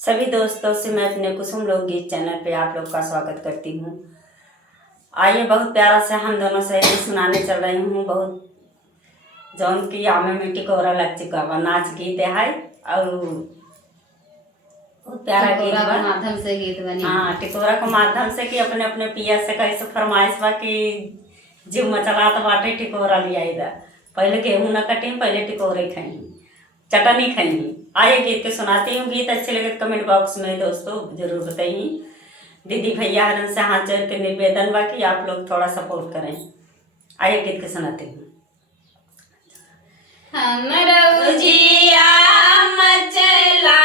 सभी दोस्तों से मैं अपने कुसुम लोकगीत चैनल पे आप लोग का स्वागत करती हूँ। आइए बहुत प्यारा से हम दोनों सहेली सुनाने चल रही हूँ। बहुत जौन की आमे में टिकोरा लग चुका बा, नाच गीत है और बहुत प्यारा गीत बा। माध्यम से गीत बनी। हाँ, टिकोरा के माध्यम से कि अपने अपने पिया से कैसे फरमाइश बा कि जीव मचलात बाटे टिकोरा लिया इधर। पहले गेहूं न कटी, पहले टिकोरे खाई, चटनी खाई। आइए गीत के सुनाती हूँ। गीत अच्छे लगे तो कमेंट बॉक्स में दोस्तों जरूर बताइए। दीदी भैया हरन से हाथ जोड़ के निवेदन बा कि आप लोग थोड़ा सपोर्ट करें। आइए गीत के सुनाती हूँ। हमरा उजिया मचला